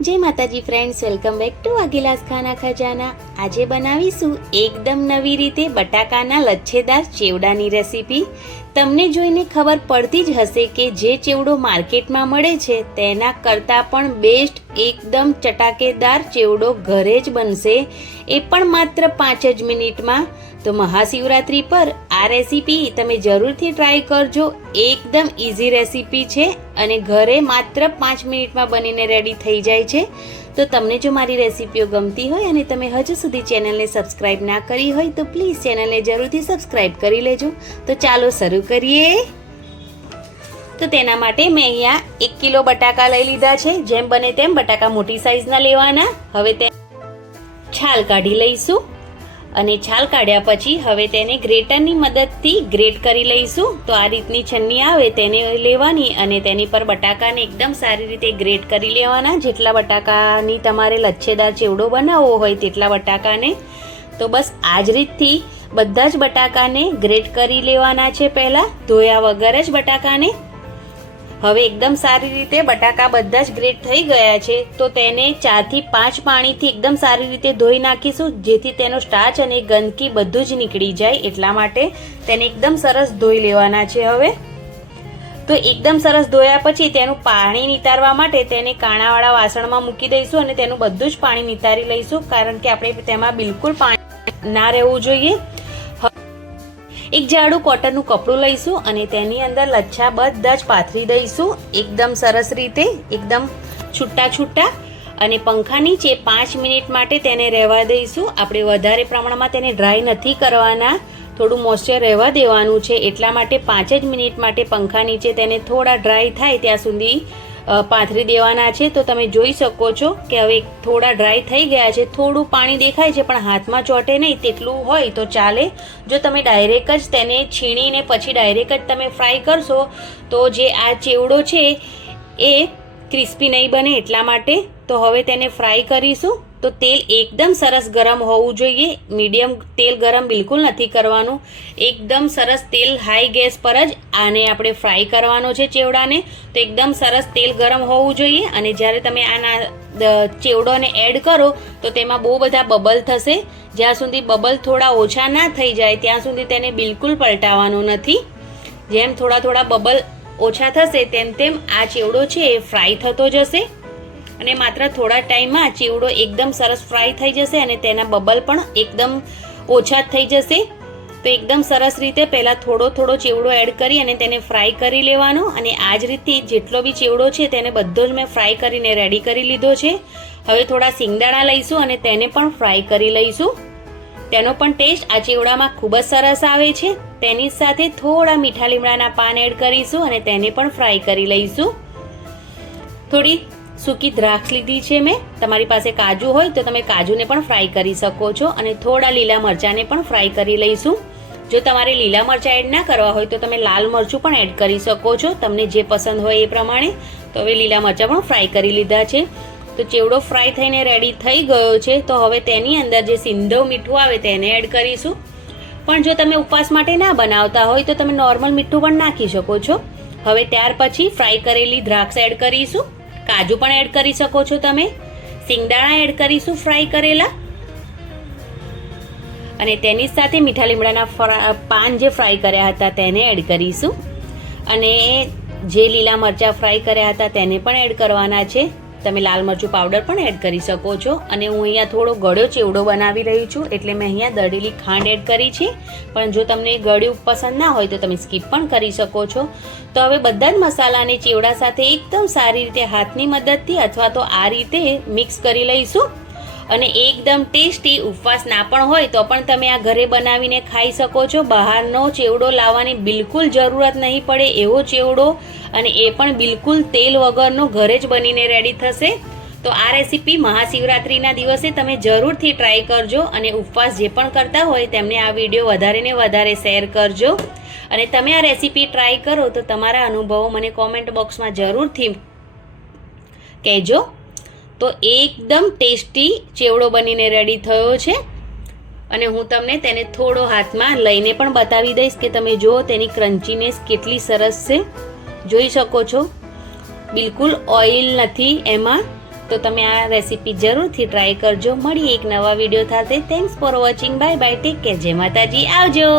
जय माताजी friends, welcome back to वाघेलास खाना खजाना। આજે બનાવીશું એકદમ નવી રીતે બટાકાના લચ્છેદાર ચેવડાની રેસીપી। તમને જોઈને ખબર પડતી જ હશે કે જે ચેવડો માર્કેટમાં મળે છે તેના કરતાં પણ બેસ્ટ એકદમ ચટાકેદાર ચેવડો ઘરે જ બનશે, એ પણ માત્ર 5 જ મિનિટમાં। તો મહાશિવરાત્રી પર આ રેસીપી તમે જરૂરથી ટ્રાય કરજો। એકદમ ઇઝી રેસીપી છે અને ઘરે માત્ર 5 મિનિટમાં બનીને રેડી થઈ જાય છે। તો તમને જો મારી રેસીપીઓ ગમતી હોય અને તમે હજુ સુધી ચેનલને સબસ્ક્રાઇબ ના કરી હોય તો પ્લીઝ ચેનલને જરૂરથી સબસ્ક્રાઇબ કરી લેજો। તો ચાલો શરૂ કરીએ। તો તેના માટે મેં અહીંયા 1 કિલો બટાકા લઈ લીધા છે। જેમ બને તેમ બટાકા મોટી સાઈઝના લેવાના। હવે તે છાલ કાઢી લઈશું અને છાલ કાઢ્યા પછી હવે તેને ગ્રેટરની મદદથી ગ્રેટ કરી લઈશું। તો આ રીતની છન્ની આવે તેને લેવાની અને તેની પર બટાકાને એકદમ સારી રીતે ગ્રેટ કરી લેવાના। જેટલા બટાકાની તમારે લચ્છેદાર ચેવડો બનાવવો હોય તેટલા બટાકાને। તો બસ આ જ રીતથી બધા જ બટાકાને ગ્રેટ કરી લેવાના છે, પહેલાં ધોયા વગર જ બટાકાને। હવે એકદમ સારી રીતે બટાકા બધા જ ગ્રેટ થઈ ગયા છે તો તેને 4 થી 5 પાણીથી એકદમ સારી રીતે ધોઈ નાખીશું, જેથી તેનો સ્ટાર્ચ અને ગંદકી બધું જ નીકળી જાય। એટલા માટે તેને એકદમ સરસ ધોઈ લેવાના છે। હવે તો એકદમ સરસ ધોયા પછી તેનું પાણી નિતારવા માટે તેને કાણાવાળા વાસણમાં મૂકી દઈશું અને તેનું બધું જ પાણી નિતારી લઈશું, કારણ કે આપણે તેમાં બિલકુલ પાણી ના રહેવું જોઈએ। એક જાડું કોટનનું કપડું લઈશું અને તેની અંદર લચ્છા બધા જ પાથરી દઈશું એકદમ સરસ રીતે, એકદમ છૂટા છૂટા। અને પંખા નીચે 5 મિનિટ માટે તેને રહેવા દઈશું। આપણે વધારે પ્રમાણમાં તેને ડ્રાય નથી કરવાના, થોડું મોઇસ્ચર રહેવા દેવાનું છે। એટલા માટે 5 જ મિનિટ માટે પંખા નીચે તેને થોડા ડ્રાય થાય ત્યાં સુધી પાથરી દેવાના છે। તો તમે જોઈ શકો છો કે હવે થોડા ડ્રાય થઈ ગયા છે, થોડું પાણી દેખાય છે પણ હાથમાં ચોંટે નહીં તેટલું હોય તો ચાલે। જો તમે ડાયરેક્ટ જ તેને છીણીને પછી ડાયરેક્ટ જ તમે ફ્રાય કરશો તો જે આ ચેવડો છે એ ક્રિસ્પી નહીં બને, એટલા માટે। તો હવે તેને ફ્રાય કરીશું। તો તેલ એકદમ સરસ ગરમ હોવું જોઈએ, મીડિયમ તેલ ગરમ બિલકુલ નથી કરવાનું, એકદમ સરસ તેલ હાઈ ગેસ પર જ આને આપણે ફ્રાય કરવાનો છે ચેવડાને। તો એકદમ સરસ તેલ ગરમ હોવું જોઈએ અને જ્યારે તમે આના ચેવડોને એડ કરો તો તેમાં બહુ બધા બબલ થશે। જ્યાં સુધી બબલ થોડા ઓછા ના થઈ જાય ત્યાં સુધી તેને બિલકુલ પલટાવવાનું નથી। જેમ થોડા થોડા બબલ ઓછા થશે તેમ તેમ આ ચેવડો છે એ ફ્રાય થતો જશે અને માત્ર થોડા ટાઈમમાં ચેવડો એકદમ સરસ ફ્રાય થઈ જશે અને તેના બબલ પણ એકદમ ઓછા થઈ જશે। તો એકદમ સરસ રીતે પહેલાં થોડો થોડો ચેવડો એડ કરી અને તેને ફ્રાય કરી લેવાનો અને આ જ રીતે જેટલો બી ચેવડો છે તેને બધો જ મેં ફ્રાય કરીને રેડી કરી લીધો છે। હવે થોડા સિંગદાણા લઈશું અને તેને પણ ફ્રાય કરી લઈશું, તેનો પણ ટેસ્ટ આ ચેવડામાં ખૂબ જ સરસ આવે છે। તેની સાથે થોડા મીઠા લીમડાના પાન એડ કરીશું અને તેને પણ ફ્રાય કરી લઈશું। થોડી સૂકી દ્રાક્ષ લીધી છે મેં, તમારી પાસે કાજુ હોય તો તમે કાજુને પણ ફ્રાય કરી શકો છો અને થોડા લીલા મરચાંને પણ ફ્રાય કરી લઈશું। જો તમારે લીલા મરચાં એડ ના કરવા હોય તો તમે લાલ મરચું પણ એડ કરી શકો છો, તમને જે પસંદ હોય એ પ્રમાણે। તો હવે લીલા મરચાં પણ ફ્રાય કરી લીધા છે। તો ચેવડો ફ્રાય થઈને રેડી થઈ ગયો છે। તો હવે તેની અંદર જે સિંધવ મીઠું આવે તેને એડ કરીશું, પણ જો તમે ઉપવાસ માટે ના બનાવતા હોય તો તમે નોર્મલ મીઠું પણ નાખી શકો છો। હવે ત્યાર પછી ફ્રાય કરેલી દ્રાક્ષ એડ કરીશું, કાજુ પણ એડ કરી શકો છો તમે, સિંગદાણા એડ કરીશું ફ્રાય કરેલા અને તેની સાથે મીઠા લીમડાના પાન જે ફ્રાય કર્યા હતા તેને એડ કરીશું અને જે લીલા મરચાં ફ્રાય કર્યા હતા તેને પણ એડ કરવાના છે। તમે લાલ મરચું પાવડર પણ એડ કરી શકો છો અને હું અહીંયા થોડો ગળ્યો ચેવડો બનાવી રહી છું એટલે મેં અહીંયા દળેલી ખાંડ એડ કરી છે, પણ જો તમને ગળ્યું પસંદ ના હોય તો તમે સ્કીપ પણ કરી શકો છો। તો હવે બધા જ મસાલાને ચેવડા સાથે એકદમ સારી રીતે હાથની મદદથી અથવા તો આ રીતે મિક્સ કરી લઈશું અને એકદમ ટેસ્ટી, ઉપવાસ ના પણ હોય તો પણ તમે આ ઘરે બનાવીને ખાઈ શકો છો। બહારનો ચેવડો લાવવાની બિલકુલ જરૂરત નહીં પડે એવો ચેવડો, અને એ પણ બિલકુલ તેલ વગરનો ઘરે જ બનીને રેડી થશે। તો આ રેસીપી મહાશિવરાત્રિના દિવસે તમે જરૂરથી ટ્રાય કરજો અને ઉપવાસ જે પણ કરતા હોય તેમને આ વિડીયો વધારે ને વધારે શેર કરજો અને તમે આ રેસીપી ટ્રાય કરો તો તમારા અનુભવો મને કોમેન્ટ બોક્સમાં જરૂરથી કહેજો। તો એકદમ ટેસ્ટી ચેવડો બનીને રેડી થયો છે અને હું તમને તેને થોડો હાથમાં લઈને પણ બતાવી દઈશ કે તમે જુઓ તેની ક્રન્ચીનેસ કેટલી સરસ છે, જોઈ શકો છો। બિલકુલ ઓઇલ નથી એમાં તો તમે આ રેસીપી જરૂરથી ટ્રાય કરજો. મળી એક નવા વિડીયો સાથે. Thanks for watching. Bye bye. Take care. જય માતાજી. આવજો.